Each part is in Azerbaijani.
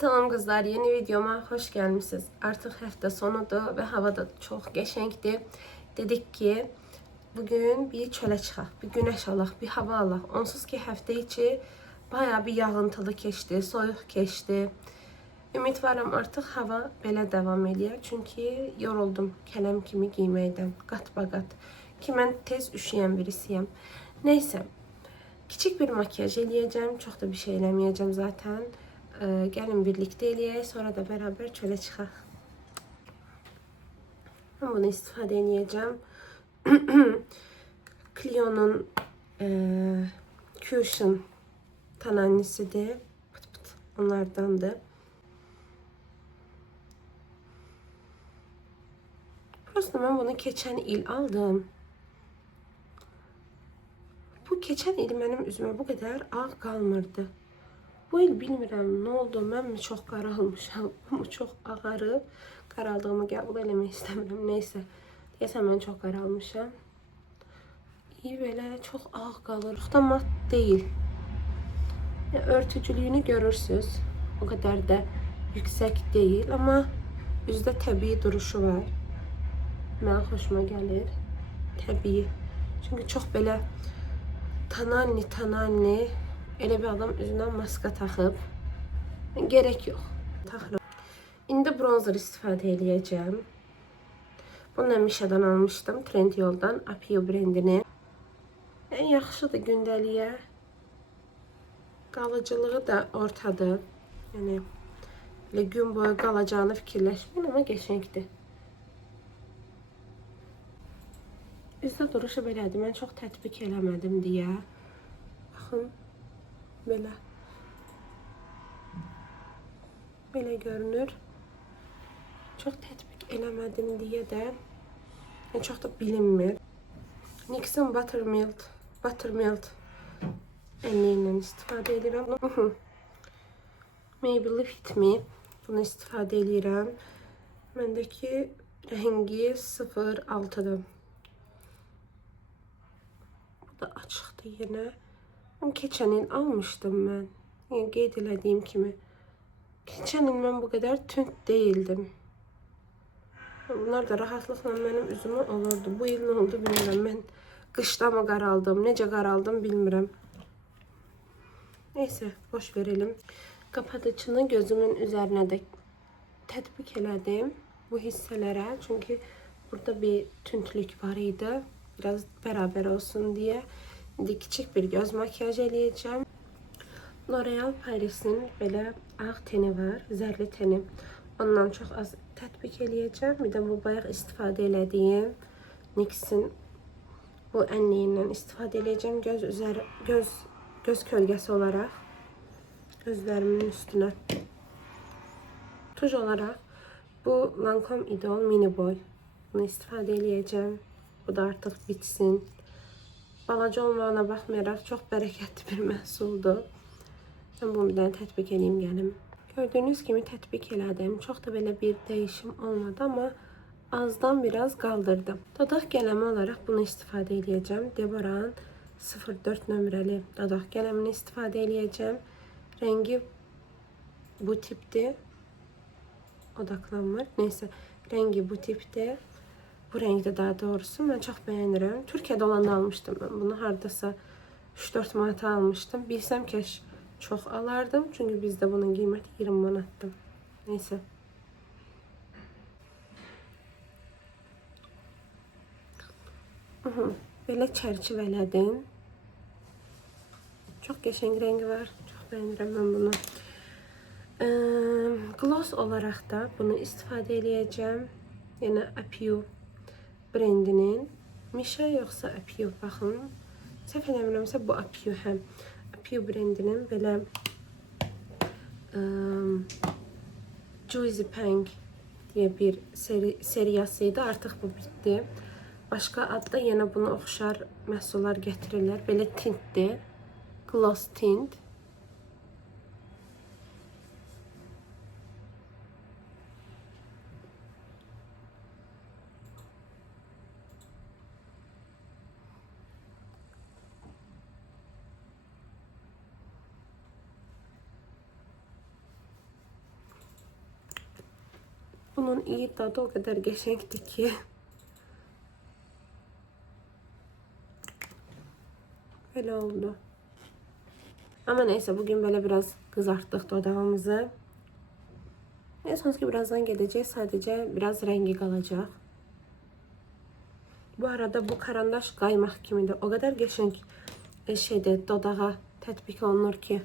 Salam kızlar, yeni videoma hoş gelmişsiniz. Artık hafta sonudur ve hava da çok qəşəngdir. Dedik ki, bugün bir çölə çıxaq, bir güneş alaq, bir hava alaq. Onsuz ki, hafta içi bayağı bir yağıntılı keçdi, soyuq keçdi. Ümidvaram artıq hava belə devam eləyər. Çünki yoruldum kələm kimi giyməkdən, qat-baqat. Ki, mən tez üşüyən birisiyəm. Neyse, küçük bir makyaj eləyəcəm, çox da bir şey eləməyəcəm zaten. Gəlin birlikte eləyək, sonra da beraber çölə çıxaq. Ben bunu istifadə eləyəcəm. Clio'nun Cushion tanannisidir. Pıt pıt onlardandır. Prosta ben bunu keçən il aldım. Bu keçən il mənim üzümə bu qədər ağ qalmırdı. Bu il bilmirəm nə oldu, mən mi çox qaralmışam, bu çox ağarıb, qaraldığımı qəbul eləmək istəmirəm, neysə. Deyəsən mən çox qaralmışam. İyi belə çox ağ qalır, da mat deyil. Örtücülüyünü görürsünüz, o qədər də yüksək deyil, amma üzdə təbii duruşu var. Mənə xoşuma gəlir, təbii. Çünki çox belə tananni, elə bir adam üzündən maska taxıb. Gerek yox. Taxıram. İndi bronzer istifadə eləyəcəm. Bunu da Misha'dan almışdım. Trendyol'dan. Apio brendini. Ən yaxşıdır gündəliyə. Qalıcılığı da ortadır. Yəni, belə gün boyu qalacağını fikirləşməyin, amma qəşəngdir. Üzdə duruşu belədir. Mən çox tətbiq eləmədim deyə. Baxın. Belə. Belə görünür. Çox tətbiq eləmədim deyə də çox da bilinmir. NYX'in Buttermilk əlliyindən istifadə edirəm. Maybelline Fit Me. Bunu istifadə edirəm. Məndəki rəngi 06'dır. Bu da açıqdır yenə. Keçən il almışdım mən. Yəni, qeyd elədiyim kimi. Keçən il mən bu qədər tünd değildim. Bunlar da rahatlıqla mənim üzümə olurdu. Bu il nə oldu bilmirəm. Mən qışda mı qaraldım, necə qaraldım bilmirəm. Neyse, boş verelim. Qapadıcını gözümün üzərinə də tətbiq elədim. Bu hissələrə. Çünki burada bir tündlük var idi. Biraz beraber olsun diye. İndi küçük bir göz makyajı eləyəcəm. L'Oreal Paris'in belə ağ teni var, zərli teni. Ondan çox az tətbiq eləyəcəm. Bir də bu bayaq istifadə elədiyim NYX'in bu ənliyindən istifadə eləyəcəm. Göz kölgəsi olaraq gözlərimin üstünə. Tuj olaraq bu Lancome Idol Mini Boy. Bunu istifadə eləyəcəm. Bu da artıq bitsin. Balaca olmağına baxmayaraq çox bərəkətli bir məhsuldur. Mən bunu bir dənə tətbiq edeyim gəlim. Gördüyünüz kimi tətbiq elədim. Çox da belə bir dəyişim olmadı, amma azdan biraz qaldırdım. Dodaq qələmi olaraq bunu istifadə edəcəm. Deborah'ın 04 nömrəli dodaq qələmini istifadə edəcəm. Rəngi bu tipdir. Odaqlanmır. Neysə, rəngi bu tipdir. Bu renkte daha doğrusu ben çok beğenirim. Türkiye'de olanda almıştım ben bunu. Hardasa 3-4 manata almıştım. Bilsem keş çok alardım. Çünkü bizde bunun kıymeti 20 manattı. Neyse. Böyle çərçivələdim. Çok qəşəng rengi var. Çok beğenirim ben bunu. Gloss olarak da bunu istifadə edəcəm. Yine Apio brendinin Misha yoxsa Apio, baxın. Səhv eləmirəmsə bu Apio, həm. Apio brendinin belə Juicy Pink diye bir seriyasıydı. Artıq bu bitdi. Başqa adda yenə buna oxşar məhsullar gətirirlər. Belə tintdir. Gloss tint. Bunun iyi dadı o kadar geçenkti ki. Böyle oldu. Ama neyse bugün böyle biraz kızarttık dodağımızı. En sonraki birazdan gelecek. Sadece biraz rengi kalacak. Bu arada bu karandaş kaymak kimidir. O kadar geçenk şeyde dodağa tətbiq olunur ki.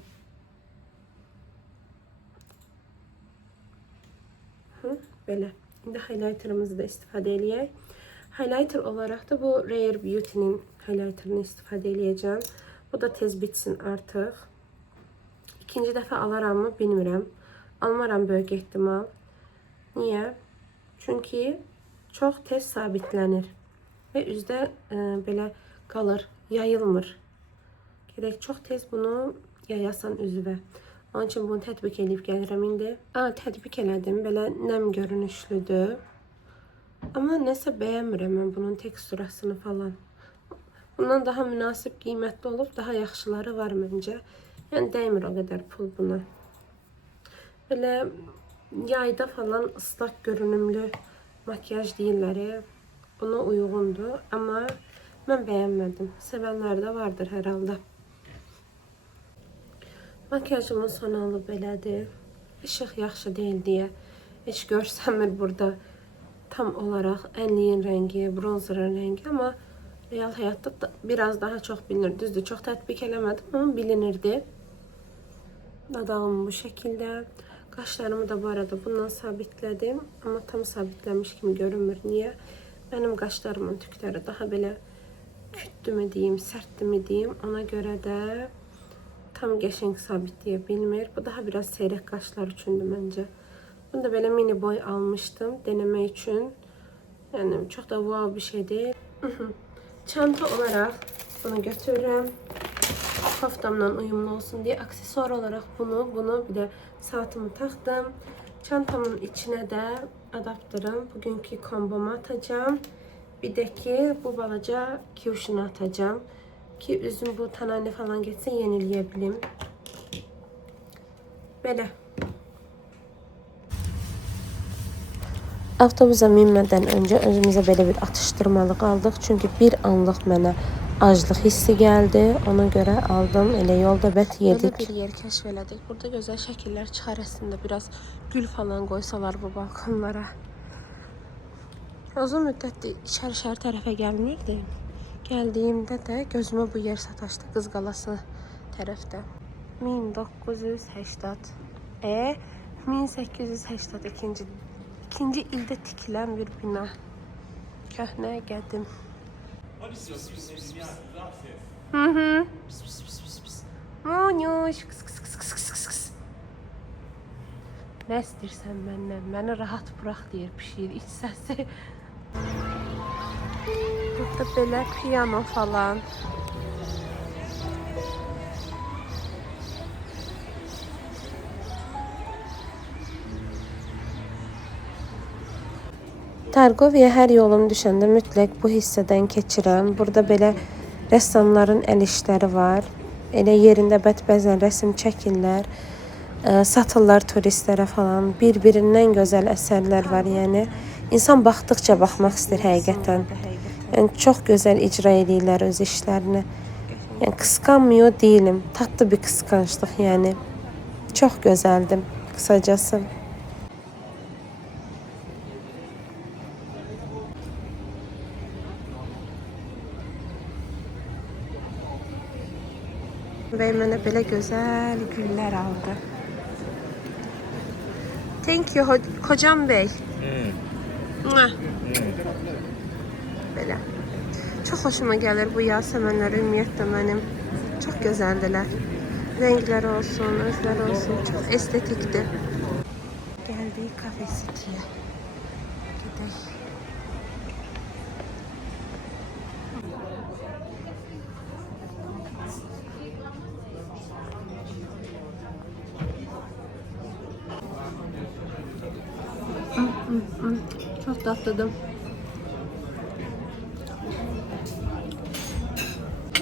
Böyle. Şimdi highlighterımızı da istifade edeyim. Highlighter olarak da bu Rare Beauty'nin highlighterını istifade edeceğim. Bu da tez bitsin artık. İkinci defa alaram mı bilmirəm. Almaram böyük ehtimal. Niye? Çünkü çok tez sabitlənir. Ve üzdə belə qalır, yayılmır. Gerek çok tez bunu yayasan üzvə. Onun için bunu tətbiq edib gəlirəm indi. Tətbiq elədim. Belə nəm görünüşlüdür. Amma nəsə bəyənmirəm mən bunun teksturasını falan. Bundan daha münasib qiymətli olub, daha yaxşıları var məncə. Yəni dəymir o qədər pul buna. Belə yayda falan ıslak görünümlü makyaj deyirlər. Buna uyğundur, amma mən bəyənmədim. Sevənlər də vardır hər halda. Makyajımın son halı belədir. İşıq yaxşı deyil deyə heç görsəmir burada tam olaraq ənliyin rəngi, bronzerin rəngi, amma real həyatda da biraz daha çox bilinir. Düzdür, çox tətbiq eləmədim, amma bilinirdi. Dodağım bu şəkildə. Qaşlarımı da bu arada bundan sabitlədim, amma tam sabitləmiş kimi görünmür. Niyə? Benim qaşlarımın tükləri daha belə kütlü mü deyim, sərtli mi deyim, ona görə də tam qəşəng sabitləyə bilmir. Bu daha biraz seyrək qaşlar üçündür məncə. Bunu da belə mini boy almışdım denemək üçün. Yəni çox da wow bir şey deyil. Çanta olarak bunu götürürəm. Koftamla uyumlu olsun diye aksesuar olarak bunu bir de saatimi taktım. Çantamın içine de adaptörüm bugünkü kombomu atacağım. Bir de ki bu balaca kiyuşunu atacağım. Ki üzüm bu tanane falan geçse yenileyebilirim. Böyle. Avtobusa minmədən öncə özümüzə belə bir atıştırmalıq aldıq. Çünki bir anlıq mənə aclıq hissi gəldi. Ona görə aldım. Elə yolda bət yedik. Belə bir yer kəşf elədik. Burada gözəl şəkillər çıxar əslində. Biraz gül falan qoysalar bu balkonlara. Uzun müddətdir içəri tərəfə gəlmirdim. Gəldiyimdə də gözümə bu yer sataşdı. Qız Qalası tərəfdə. 1980. 1882. İkinci ildə tikilən bir bina. Köhnə, qədim. Monuş. Nə istəyirsən məndən? Məni rahat burax deyir pişir iç səsi. Burada belə piyano falan. Targoviyə hər yolum düşəndə mütləq bu hissədən keçirəm. Burada belə rəssamların əl işləri var. Elə yerində bəzən rəsm çəkirlər. Satırlar turistlərə falan. Bir-birindən gözəl əsərlər var, yəni. İnsan baxdıqca baxmaq istəyir həqiqətən. Yəni çox gözəl icra edirlər öz işlərini. Yəni qısqanmıyor değilim. Tatlı bir qısqanclıq, yəni. Çox gözəldir qısacası. Və mənə belə gözəl güllər aldı. Thank you Kocam Bey. Belə. Çox xoşuma gəlir bu yasəmənlər ümumiyyətlə mənim. Çox gözəldirlər. Rəngləri olsun, özləri olsun. Çox estetikdir. Gəldik Cafe City'yə. Gedək. Çok tatlıdım.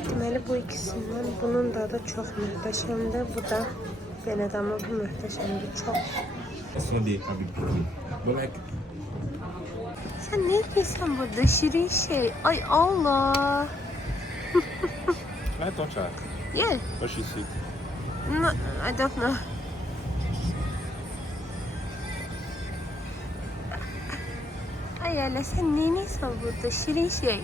Deməli bu ikisindən bunun dadı çox möhtəşəmdir. Bu da belə də amma bu möhtəşəmdir çox. Aslında değil tabii ki. Sen ne yapıyorsun burada? Şirin şey. Ay Allah. Let ton chat. Yeah. What she see? No, I don't know. Ay Allah, sen ne yapıyorsun burada? Şirin şey.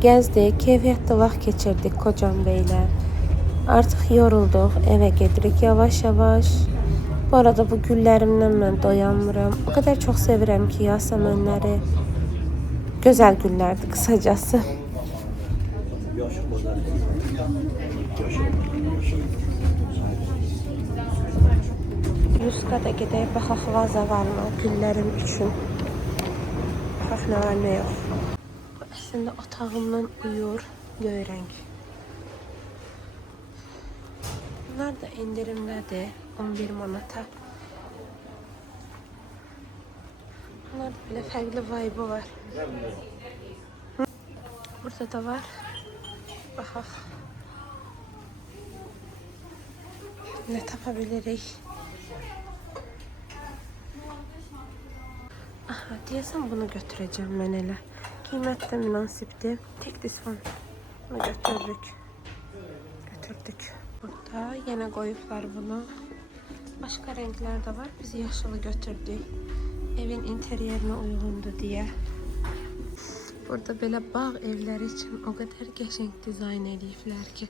Gezdik, keyfiyatlı vaxt geçirdik Kocam Bey'le. Artık yorulduk, eve gedirik yavaş yavaş. Bu arada bu güllərimdən mən doyanmıram. O kadar çok sevirəm ki, yasemenləri. Güzel günlərdir kısacası. Yuskada gedək, baxaq vaza varmı güllərim üçün. Baxaq nə var nə yox. Əslində otağımdan uyur, göy rəng. Bunlar da indirimlədir, 11 manata. Bunlar da belə fərqli vibe'ı var. Burada da var. Baxaq. Nə tapa bilirik? Aha, deyəsən bunu götürəcəm mən elə. Qiymət də münasibdir. Tek disfon. Bunu götürdük. Burada yenə qoyublar bunu. Başqa rənglər də var. Biz yaşılı götürdük. Evin interyerinə uyğundur deyə. Burada belə bağ evləri üçün o qədər qəşəng dizayn ediblər ki,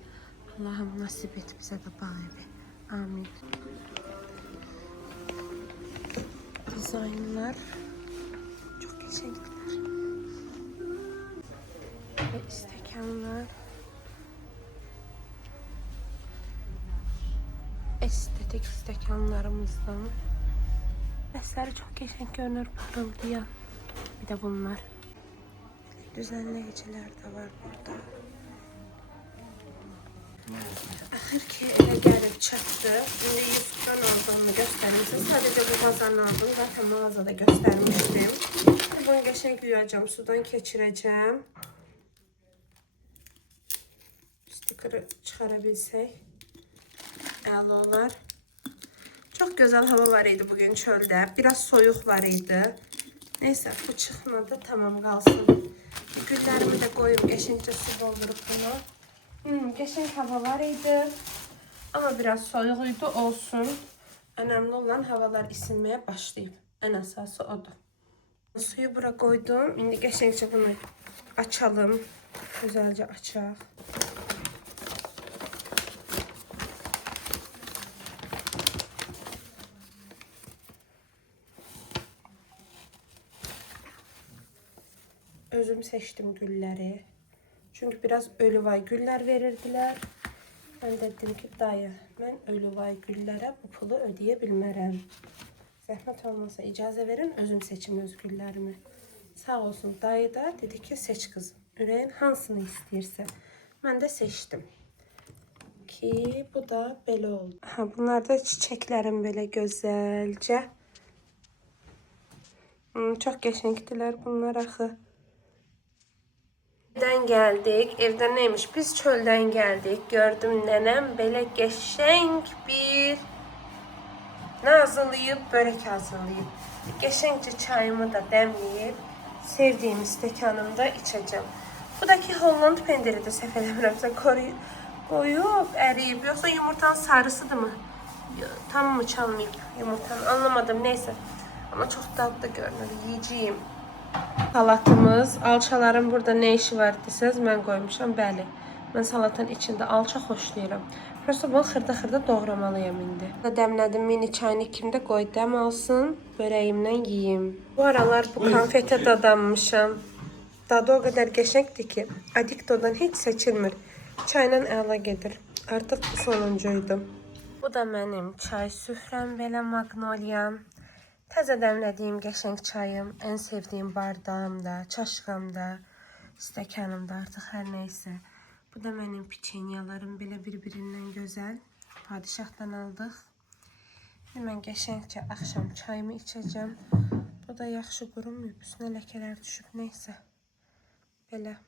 Allahım nasib et bizə də bağ evi. Amin. Dizaynlar çok qəşəngdir. Ve stəkanlar. Estetik stəkanlarımızdan. Bəsləri çox qəşəng görünür, parıldayan. Bir de bunlar. Düzenleyiciler de var burada. Axır ki eve gəlib çatdı. İndi YouTube'dan aldığımı göstərim size. Sadece bu bazardan aldım. Zaten mağazada göstermiştim. Bunu qəşəng yuyacağım. Sudan keçirəcəm. Stikeri çıxarabilsək. Əla olar. Çok güzel hava var idi bugün çölde. Biraz soyuq var idi. Neyse bu çıxmadı. Tamam qalsın. Güllərimi de koyup qəşəngcə su doldurup bunu. Qəşəng hava var idi. Ama biraz soyuq idi, olsun. Önemli olan havalar isinmeye başlayıb. En asası odur. Suyu bura koydum. İndi qəşəngcə bunu açalım. Güzelce açaq. Özüm seçtim gülleri. Çünkü biraz ölüvay güller verirdiler. Ben dedim ki dayı, ben ölüvay güllere bu pulu ödeyebilmərəm. Zəhmət olmasa icazə verin, özüm seçim öz güllərimi. Sağ olsun dayı da dedi ki seç kızım. Ürəyin hansını istəyirsə. Mən də seçdim. Ki bu da belə oldu. Ha, bunlar da çiçəklərim belə gözəlcə. Çox qəşəngdilər bunlar axı. Evden geldik. Evden neymiş? Biz çölden geldik. Gördüm nenem böyle geçenk bir ne hazırlayıp börek hazırlayıp. Geçenkçe çayımı da demleyip sevdiğim stekanımda içeceğim. Buradaki Holland pendiri de sefelemiremse koyup eriyip. Yoksa yumurtanın sarısıdır mı? Tam mı çalmayıp yumurtanın anlamadım neyse. Ama çok tatlı görünür. Yiyeceğim. Salatımız, alçaların burada ne işi var desəz, mən qoymuşam, bəli. Mən salatın içində alça xoşlayıram. Prosta bunu xırda-xırda doğramalıyam indi. Dəmlədim mini çaynikimdə, qoy dəm alsın, börəyimlə yeyim. Bu aralar bu konfetə dadanmışam. Dadı o qədər qəşəngdir ki, Adiktodan heç seçilmir. Çayla əla gedir. Artıq bu sonuncuydu. Bu da mənim çay süfrəm, belə magnoliyam. Təzə dəmlədiyim qəşəng çayım, ən sevdiyim bardağımda, çaşqamda, stəkanımda, artıq hər nəysə. Bu da mənim piçenyalarım, belə bir-birindən gözəl. Padişahdan aldıq. İndi mən qəşəngcə axşam çayımı içəcəm. Bu da yaxşı qurumuyub, üstünə ləkələr düşüb, nəysə. Belə.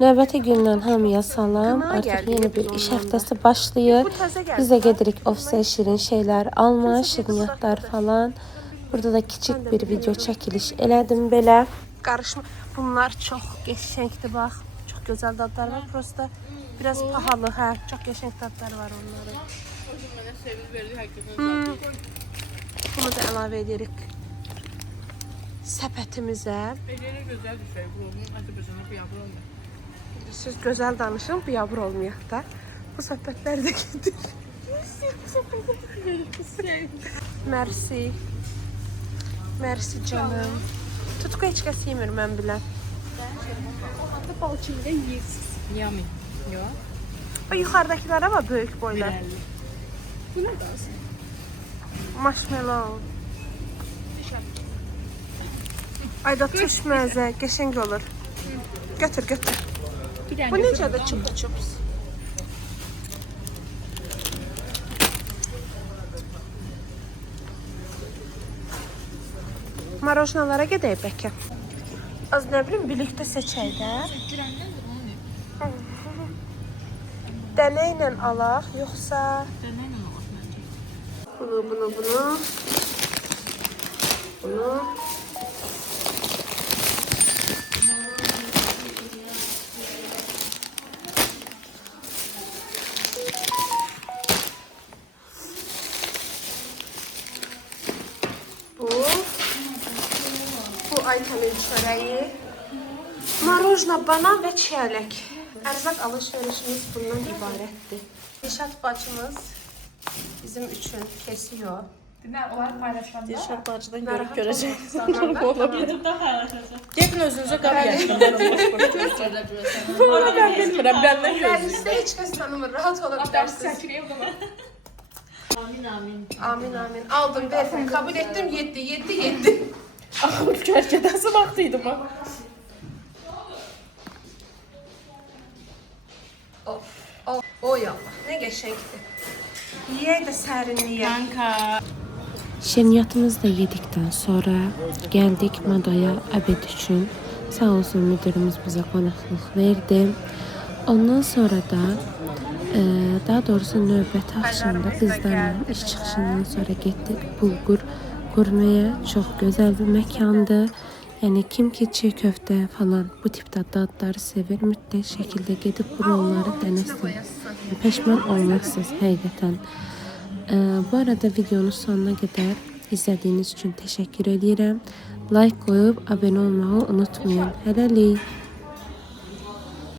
Növbəti gündən hamıya salam. Artıq yeni bir iş həftəsi başlayır. Biz də gedirik ofisə şirin şeylər alma, şirniyyatlar falan. Burada da kiçik bir video çəkiliş elədim belə. Qarışma. Bunlar çox qəşəngdir bax. Çox gözəl dadlar var. Prosta biraz pahalı, hə. Çox qəşəng dadlar var onların. Bunu da əlavə edirik səbətimizə. Siz gözəl danışın, biabır olmayaq da. Bu söhbətlər də gedir. Mersi. Mersi canım. Tutku heç kəs yemir mən bilən. Hatta balçıqda yeyirsiniz. Yummy. Yox. O yuxarıdakılara var böyük boylar. Bu nə qalsın? Marshmallow. Ayda düşməzə, qəşəng olur. Götür, götür. Bu necədir çupa çups? Marojnalara gedək bəlkə. Az nə bilim, birlikdə seçək də. Dənə ilə alaq, yoxsa... Dənə ilə alaq məncə. Bunu. Bu Aytanın çörəyi. Marojna, banan və çiyələk. Ərzaq alış-verişimiz bundan ibarətdir. Dilşad bacımız bizim üçün kesiyor. Dinlər, onları paylaşanda. Dilşad bacıdan görüb görəcək. YouTube'da paylaşacaq. Gedin özünüzə qab yaşlayın. Bunu mən bilmirəm, bəndən gözləyim. Əlinizdə heç kəs tanımır, rahat ola bilərsiniz. Amin. Aldım, verdim, kabul etdim, 7. Axı bu kərkədəsi vaxtıydı mı? Oy Allah, nə qəşəngdir. Yiyək də sərinliyə. Kanka. Şirniyyatımızı da yedikdən sonra gəldik Madoya əbed üçün. Sağ olsun müdürümüz bizə qonaqlıq verdi. Ondan sonra da daha doğrusu növbəti axşamda qızlarla iş çıxışından sonra getdik bulgur qurmaya. Çox gözəl bir məkandır. Yəni kim ki çiğ köftə falan bu tipdə dadları sevir, mütləq şəkildə gedib bu rolları dənəsin. Peşman olmazsınız həqiqətən. Bu arada videonun sonuna qədər izlədiyiniz üçün təşəkkür edirəm. Like qoyub abunə olmağı unutmayın. Hələlik.